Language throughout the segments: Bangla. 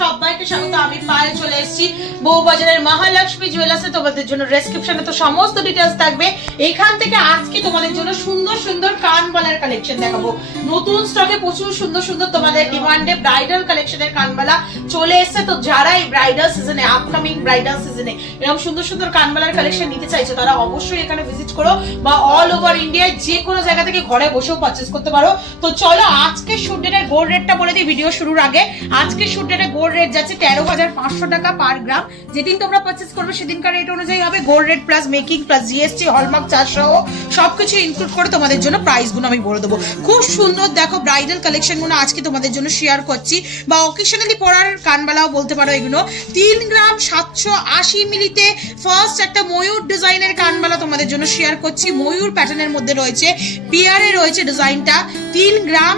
সবাইকে স্বাগত। আমি পায়ে চলে এসেছি বউবাজারের মহালক্ষ্মী জুয়েলার্সে। তোমাদের জন্য ডেসক্রিপশনে তো সমস্ত ডিটেইলস থাকবে। এখান থেকে আজকে তোমাদের জন্য সুন্দর সুন্দর কানবালার কালেকশন দেখাবো। নতুন স্টকে প্রচুর সুন্দর সুন্দর তোমাদের ডিমান্ডে ব্রাইডাল কালেকশনের কানবালা চলে এসেছে। তো যারা এই ব্রাইডাল সিজনে, আপকামিং ব্রাইডাল সিজনে এরকম সুন্দর সুন্দর কানবালার কালেকশন নিতে চাইছো, তারা অবশ্যই এখানে ভিজিট করো, বা অল ওভার ইন্ডিয়ায় যে কোনো জায়গা থেকে ঘরে বসেও পারচেজ করতে পারো। তো চলো আজকে শুট ডেটের গোল্ড রেটটা বলে দিই ভিডিও শুরুর আগে। আজকে শুট ডেটের গোল্ড রেট যাচ্ছে 13,500 টাকা পার গ্রাম। যেদিন তোমরা পারচেজ করবে সেদিনকার রেট অনুযায়ী হবে। Gold rate plus making plus GST hallmark charge সহ সবকিছু ইনক্লুড করে তোমাদের জন্য প্রাইস গুলো আমি বলে দেবো। খুব সুন্দর দেখো ব্রাইডাল কালেকশন গুলো আজকে তোমাদের জন্য শেয়ার করছি, বা অকেশনালি পরার কানবালাও বলতে পারো। এগুলো 3 গ্রাম 780 মিলিতে ফার্স্ট একটা ময়ূর ডিজাইনের কানবালা তোমাদের জন্য শেয়ার করছি। ময়ূর প্যাটার্নের মধ্যে রয়েছে, পিয়ারে রয়েছে ডিজাইনটা। 3 গ্রাম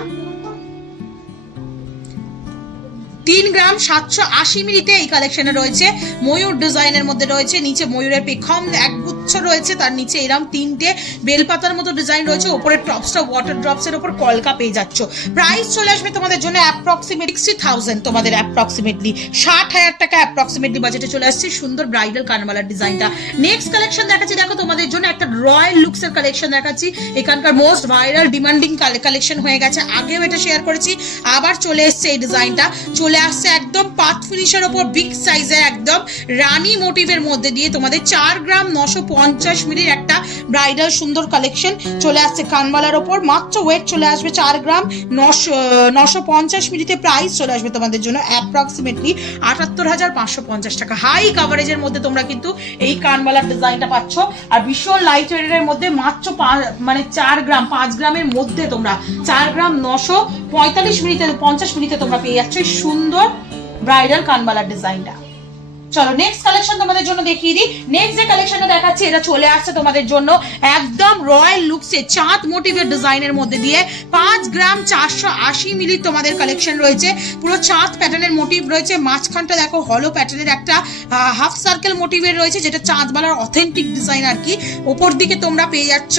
780 মিলিতে এই কালেকশনে রয়েছে। ময়ূর ডিজাইনের মধ্যে রয়েছে, নিচে ময়ূরের পেখম একগুচ্ছ রয়েছে, তার নিচে এরকম 3টে বেলপাতার মতো ডিজাইন রয়েছে। উপরে টপসটা ওয়াটার ড্রপস এর উপর কলকা পেয়ে যাচ্ছ। প্রাইস চলে আসবে তোমাদের জন্য অ্যাপ্রক্সিমেটলি 60,000, তোমাদের অ্যাপ্রক্সিমেটলি 60,000 টাকা অ্যাপ্রক্সিমেটলি বাজেটে চলে আসছে সুন্দর ব্রাইডাল কানবালার ডিজাইনটা। নেক্সট কালেকশন দেখাচ্ছি, দেখো তোমাদের জন্য একটা রয়্যাল লুকস এর কালেকশন দেখাচ্ছি। এখানকার মোস্ট ভাইরাল ডিমান্ডিং কালেকশন হয়ে গেছে, আগেও এটা শেয়ার করেছি, আবার চলে এসছে এই ডিজাইনটা। চলে আসছে একদম পাত ফিনিশের ওপর বিগ সাইজের একদম রানী মোটিভের মধ্যে দিয়ে তোমাদের 4 গ্রাম 950 মিলির একটা ব্রাইডাল সুন্দর কালেকশন চলে আসছে কানবালার ওপর। মাত্র ওয়েট চলে আসবে 4 গ্রাম 950 মিলিতে। প্রাইস চলে আসবে তোমাদের জন্য অ্যাপ্রক্সিমেটলি 78,550 টাকা। হাই কাভারেজের মধ্যে তোমরা কিন্তু এই কানবালার ডিজাইনটা পাচ্ছ, আর ভীষণ লাইট ওয়েটের মধ্যে মাত্র 4 গ্রাম 5 গ্রামের মধ্যে তোমরা 4 গ্রাম 945 মিলিতে 50 মিলিতে তোমরা পেয়ে যাচ্ছ সুন্দর ব্রাইডাল কানবালার ডিজাইনটা। চলো নেক্সট কালেকশন তোমাদের জন্য দেখিয়ে দিই। নেক্সট যে কালেকশনটা দেখাচ্ছি এটা চলে আসছে তোমাদের জন্য একদম রয়্যাল লুকসে চাঁদ মোটিভের ডিজাইনের মধ্যে দিয়ে 5 গ্রাম 480 মিলি তোমাদের কালেকশন রয়েছে। পুরো চাঁদ প্যাটার্নের মোটিভ রয়েছে, মাঝখানটা দেখো হলো প্যাটার্নের একটা হাফ সার্কেল মোটিভের রয়েছে, যেটা চাঁদবালার অথেন্টিক ডিজাইন আর কি। ওপর দিকে তোমরা পেয়ে যাচ্ছ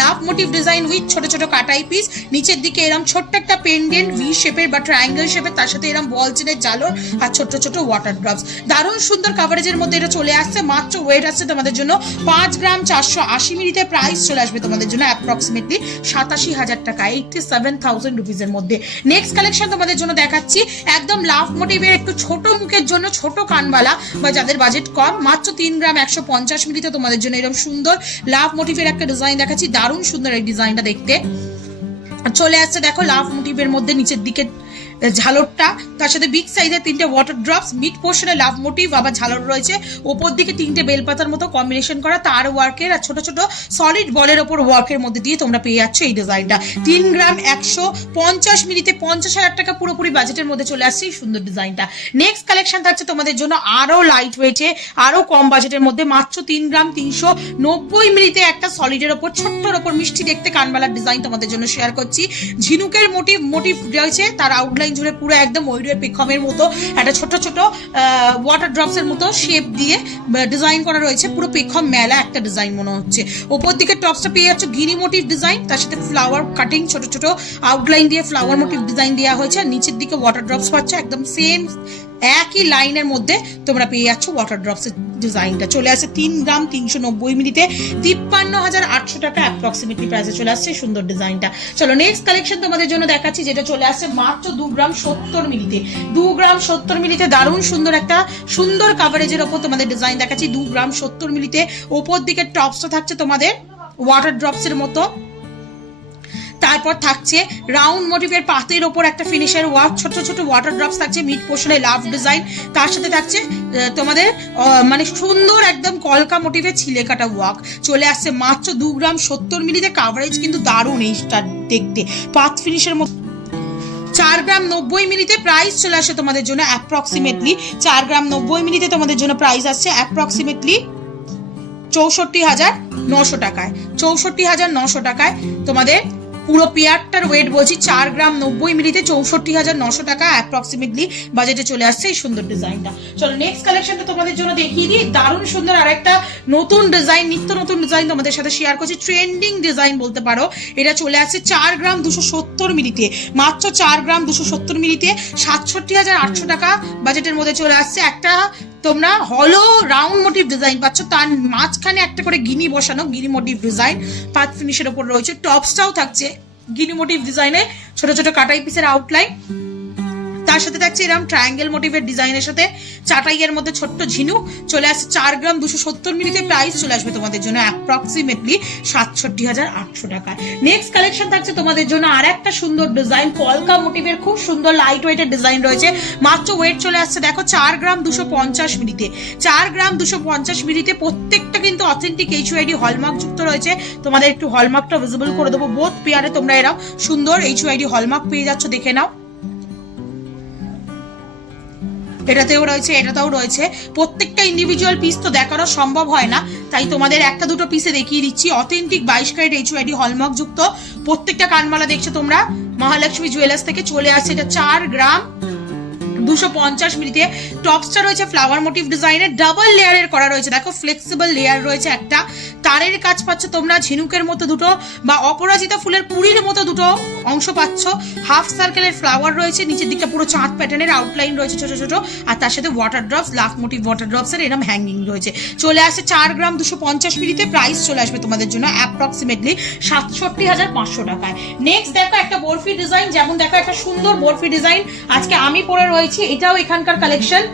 লাভ মোটিভ ডিজাইন উইথ ছোট ছোট কাটাই পিস। নিচের দিকে এরকম ছোট্ট একটা পেন্ডেন্ট ভি শেপের বা ট্রায়াঙ্গেল শেপের, তার সাথে এরকম বল চেনের ঝালর আর ছোট ছোট ওয়াটার ড্রপস। দারুণ সুন্দর কাভারেজের মধ্যে এটা চলে আসছে। মাত্র ওয়েট আসছে তোমাদের জন্য 5 গ্রাম 480 মিলিতে। প্রাইস চলে আসবে তোমাদের জন্য অ্যাপ্রক্সিমেটলি 87,000 টাকা, 87,000 রুপিজের মধ্যে। নেক্সট কালেকশন তোমাদের জন্য দেখাচ্ছি একদম লাভ মোটিভের একটু ছোট মুখের জন্য ছোট কানবালা, বা যাদের বাজেট কম, মাত্র 3 গ্রাম 150 মিলিতে তোমাদের জন্য এরকম সুন্দর লাভ মোটিভের একটা ডিজাইন দেখাচ্ছি। দারুণ সুন্দর এই ডিজাইনটা দেখতে চলে আসছে। দেখো লাভ মোটিভের মধ্যে নিচের দিকে ঝালরটা, তার সাথে বিগ সাইজের 3টে ওয়াটার ড্রপস, মিড পোর্শনে লাভ মোটিভ আবার ঝালর রয়েছে। ওপর দিকে 3টে বেলপাতার মতো কম্বিনেশন করা তার ওয়ার্কের আর ছোট ছোট সলিড বলের ওপর ওয়ার্কের মধ্যে দিয়ে তোমরা পেয়ে যাচ্ছ এই ডিজাইনটা। 3 গ্রাম 150 মিলিতে 50,000 টাকা পুরোপুরি বাজেটের মধ্যে চলে আসছে এই সুন্দর ডিজাইনটা। নেক্সট কালেকশন থাকছে তোমাদের জন্য আরো লাইট ওয়েটে, আরো কম বাজেটের মধ্যে। মাত্র 3 গ্রাম 390 মিলিতে একটা সলিডের ওপর ছোট্টর ওপর মিষ্টি দেখতে কানবালার ডিজাইন তোমাদের জন্য শেয়ার করছি। ঝিনুকের মোটিভ রয়েছে, তার আউটলাইন জুড়ে পুরো একদম ময়ূরের পেখমের মতো একটা ছোট ছোট ওয়াটার ড্রপস এর মতো শেপ দিয়ে ডিজাইন করা রয়েছে। পুরো পেখম মেলা একটা ডিজাইন মনে হচ্ছে। ওপর দিকে টপসটা পেয়ে যাচ্ছ ঘিরি মোটিভ ডিজাইন, তার সাথে ফ্লাওয়ার কাটিং ছোট ছোট আউটলাইন দিয়ে ফ্লাওয়ার মোটিভ ডিজাইন দেওয়া হয়েছে। আর নিচের দিকে ওয়াটার ড্রপস পাচ্ছ একদম সেম একই লাইনের মধ্যে তোমরা পেয়ে যাচ্ছ ওয়াটার ড্রপস এর ডিজাইনটা। চলে আসছে 3 গ্রাম 390 মিলিতে 53,800 টাকা অ্যাপ্রক্সিমেটলি প্রাইসে চলে আসছে সুন্দর ডিজাইনটা। চলো নেক্সট কালেকশন তোমাদের জন্য দেখাচ্ছি, যেটা চলে আসছে মাত্র 2 গ্রাম 70 মিলিতে। 2 গ্রাম 70 মিলিতে দারুণ সুন্দর একটা সুন্দর কাভারেজের ওপর তোমাদের ডিজাইন দেখাচ্ছি। 2 গ্রাম 70 মিলিতে ওপর দিকে টপসটা থাকছে তোমাদের ওয়াটার ড্রপস এর মতো, তারপর থাকছে রাউন্ড মোটিভের পাতের ওপর একটা ফিনিশের ওয়ার্ক, ছোট ছোট ওয়াটার ড্রপস থাকছে, মিড পোর্শনে লাভ ডিজাইন, তার সাথে থাকছে তোমাদের মানে সুন্দর একদম কলকা মোটিভের ছিলে কাটা ওয়ার্ক। চলে আসছে মাত্র 2 গ্রাম 70 মিলিতে। কাভারেজ কিন্তু দারুণ এইটা দেখতে, পাত ফিনিশের মতো। 4 গ্রাম 90 মিলিতে প্রাইস চলে আসে তোমাদের জন্য অ্যাপ্রক্সিমেটলি 4 গ্রাম 90 মিলিতে তোমাদের জন্য প্রাইস আসছে অ্যাপ্রক্সিমেটলি 64,900 টাকায়। 64,900 টাকায় তোমাদের পুরো পেয়ারটার ওয়েট বলছি 4 গ্রাম 90 মিলিতে 64,900 টাকা অ্যাপ্রক্সিমেটলি বাজেটে চলে আসছে এই সুন্দর ডিজাইনটা। চলো নেক্সট কালেকশনটা তোমাদের জন্য দেখিয়ে দিই। দারুণ সুন্দর আর একটা নতুন ডিজাইন, নিত্য নতুন ডিজাইন তোমাদের সাথে শেয়ার করছি। ট্রেন্ডিং ডিজাইন বলতে পারো। এটা চলে আসছে 4 গ্রাম 270 মিলিতে, মাত্র 4 গ্রাম 270 মিলিতে 67,800 টাকা বাজেটের মধ্যে চলে আসছে। একটা তোমরা হলো রাউন্ড মোটিভ ডিজাইন পাচ্ছ, তার মাঝখানে একটা করে গিনি বসানো, গিনি মোটিভ ডিজাইন পাত ফিনিশের উপর রয়েছে। টপসটাও থাকছে গিনি মোটিভ ডিজাইনে, ছোট ছোট কাটাই পিসের আউটলাইন, তার সাথে থাকছে এরকম ট্রায়াঙ্গেল মোটিভের ডিজাইনের সাথে চাটাইয়ের মধ্যে ছোট্ট ঝিনুক। চলে আসছে 4 গ্রাম 270 মিলিতে, প্রাইস চলে আসবে তোমাদের জন্য অ্যাপ্রক্সিমেটলি 67,800 টাকায়। নেক্সট কালেকশন থাকছে তোমাদের জন্য আর একটা সুন্দর ডিজাইন, কলকা মোটিভের খুব সুন্দর লাইট ওয়েটের ডিজাইন রয়েছে। মাত্র ওয়েট চলে আসছে দেখো 4 গ্রাম 250 মিলিতে, 4 গ্রাম 250 মিলিতে। প্রত্যেকটা কিন্তু অথেন্টিক HUID হলমার্ক যুক্ত রয়েছে। তোমাদের একটু হলমার্কটা ভিজিবল করে দেবো। বোথ পেয়ারে তোমরা এরকম সুন্দর HUID হলমার্ক পেয়ে যাচ্ছ, দেখে নাও। এটাতেও রয়েছে, এটাতেও রয়েছে। প্রত্যেকটা ইন্ডিভিজুয়াল পিস তো দেখানো সম্ভব হয় না, তাই তোমাদের একটা দুটো পিসে দেখিয়ে দিচ্ছি। অথেন্টিক 22 ক্যারেট HUID হলমার্ক যুক্ত প্রত্যেকটা কানমালা দেখছো তোমরা মহালক্ষ্মী জুয়েলার্স থেকে চলে আসছে। এটা 4 গ্রাম 250 মিলিতে। টপসটা রয়েছে ফ্লাওয়ার মোটিভ ডিজাইনের, ডাবল লেয়ারের করা রয়েছে। দেখো ফ্লেক্সিবল লেয়ার রয়েছে, একটা তারের কাজ পাচ্ছ তোমরা, ঝিনুকের মতো দুটো বা অপরাজিতা ফুলের কুড়ির মতো দুটো অংশ পাচ্ছ। হাফ সার্কেলের ফ্লাওয়ার রয়েছে, নিচের দিকটা পুরো চাঁদ প্যাটার্নের আউটলাইন রয়েছে ছোট ছোট, আর তার সাথে ওয়াটার ড্রপস, লাভ মোটিভ ওয়াটার ড্রপস এর এরকম হ্যাঙ্গিং রয়েছে। চলে আসছে 4 গ্রাম 250 মিলিতে, প্রাইস চলে আসবে তোমাদের জন্য অ্যাপ্রক্সিমেটলি 67,500 টাকায়। নেক্সট দেখো একটা বরফি ডিজাইন, যেমন দেখো একটা সুন্দর বরফি ডিজাইন আজকে আমি পরে রয়েছি, এটাও এখানকার কালেকশন।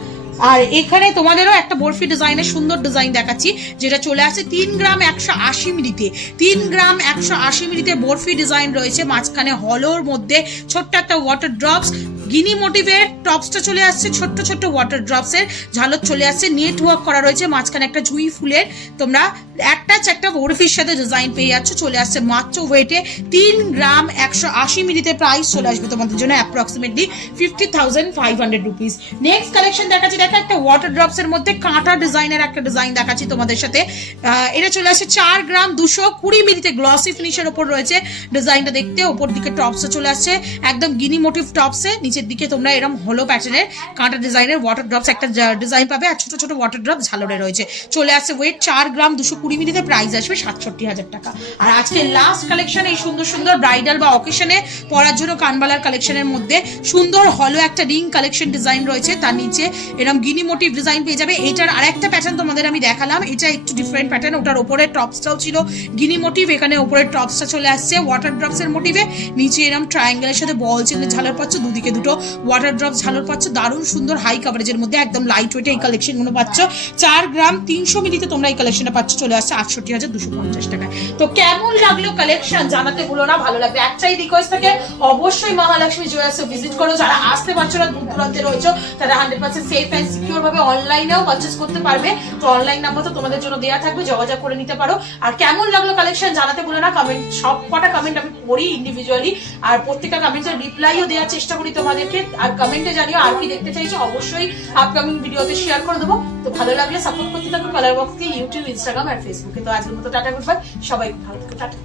আর এখানে তোমাদেরও একটা বরফি ডিজাইনের সুন্দর ডিজাইন দেখাচ্ছি, যেটা চলে আসছে 3 গ্রাম 180 মিলিতে, 3 গ্রাম 180 মিলিতে বরফি ডিজাইন রয়েছে। মাঝখানে হলোর মধ্যে ছোট্ট একটা ওয়াটার ড্রপস, গিনি মোটিভের টপসটা চলে আসছে, ছোট্ট ছোট্ট ওয়াটার ড্রপস এর ঝালর চলে আসছে, নেট ওয়ার্ক করা রয়েছে। মাঝখানে একটা জুই ফুলের তোমরা একটা বরফির সাথে ডিজাইন পেয়ে যাচ্ছ। চলে আসছে মাত্র ওয়েটে 3 গ্রাম 180 মিলিতে, প্রাইস চলে আসবে তোমাদের জন্য অ্যাপ্রক্সিমেটলি 50,500 রুপিস। নেক্সট কালেকশন দেখাচ্ছি, দেখা একটা ওয়াটার ড্রপস এর মধ্যে কাঁটা ডিজাইনের একটা ডিজাইন দেখাচ্ছি তোমাদের সাথে। এটা চলে আসছে 4 গ্রাম 220 মিলিতে, গ্লসি ফিনিশের উপর রয়েছে ডিজাইনটা দেখতে। উপর দিকে টপসটা চলে আসছে একদম গিনি মোটিভ টপসে, নিচের দিকে তোমরা এরকম হলো প্যাটার্নের কাঁটা ডিজাইনের ওয়াটার ড্রপস একটা ডিজাইন পাবে, আর ছোট ছোট ওয়াটার ড্রপ ঝালরে রয়েছে। চলে আসছে ওয়েট 4 গ্রাম 220 মিলিতে, প্রাইস আসবে 67,000 টাকা। আর আজকে লাস্ট কালেকশন এই সুন্দর সুন্দর ব্রাইডাল বা অকেশনে পরার জন্য কানবালার কালেকশনের মধ্যে সুন্দর হলো একটা রিং কালেকশন ডিজাইন রয়েছে, তার নিচে এরকম গিনি মোটিভ ডিজাইন পেয়ে যাবে। এটার আরেকটা প্যাটার্ন তোমাদের আমি দেখালাম, এটা একটু ডিফারেন্ট প্যাটার্ন। ওটার উপরে টপসটাও ছিল গিনি মোটিভ, এখানে উপরে টপসটা চলে আসছে ওয়াটার ড্রপস এর মোটিভে, নিচে এরকম ট্রায়াঙ্গেলের সাথে বল চিহ্নের ঝালর পাচ্ছ, দুদিকে দুটো ওয়াটার ড্রপস ঝালর পাচ্ছ। দারুণ সুন্দর হাই কাভারেজের মধ্যে একদম লাইট ওয়েটে এই কালেকশন গুলো পাচ্ছ। 4 গ্রাম 300 মিলিতে তোমরা এই কালেকশনটা পাচ্ছ, চলে আসছে 68,250 টাকায়। তো কেমন লাগলো কালেকশন জানাতে ভুলো না, ভালো লাগবে। একটাই রিকোয়েস্ট থাকে, অবশ্যই মহালক্ষ্মী জুয়েলার্সে ভিজিট করো। যারা আসতে পারছো না, দূর দূরান্তে রয়েছো, তারা 100% সেফ অ্যান্ড সিকিউর ভাবে অনলাইনেও পারচেস করতে পারবে। তো অনলাইন নাম্বার তো তোমাদের জন্য দেওয়া থাকবে, যোগাযোগ করে নিতে পারো। আর কেমন লাগলো কালেকশন জানাতে ভুলো না। কমেন্ট, সব কটা কমেন্ট আমি পড়ি ইন্ডিভিজুয়ালি, আর প্রত্যেকটা কমেন্টের রিপ্লাইও দেওয়ার চেষ্টা করি তোমাদেরকে। আর কমেন্টে জানিও আর কি দেখতে চাইছো, অবশ্যই আপকামিং ভিডিওতে শেয়ার করে দেবো। তো ভালো লাগলে সাপোর্ট করতে থাকো কালার বক্স দিয়ে, ইউটিউব, ইনস্টাগ্রাম আর ফেসবুকে। তো আজকের মতো টাটা, গুড বাই, সবাই ভালো থাকো, টাটা।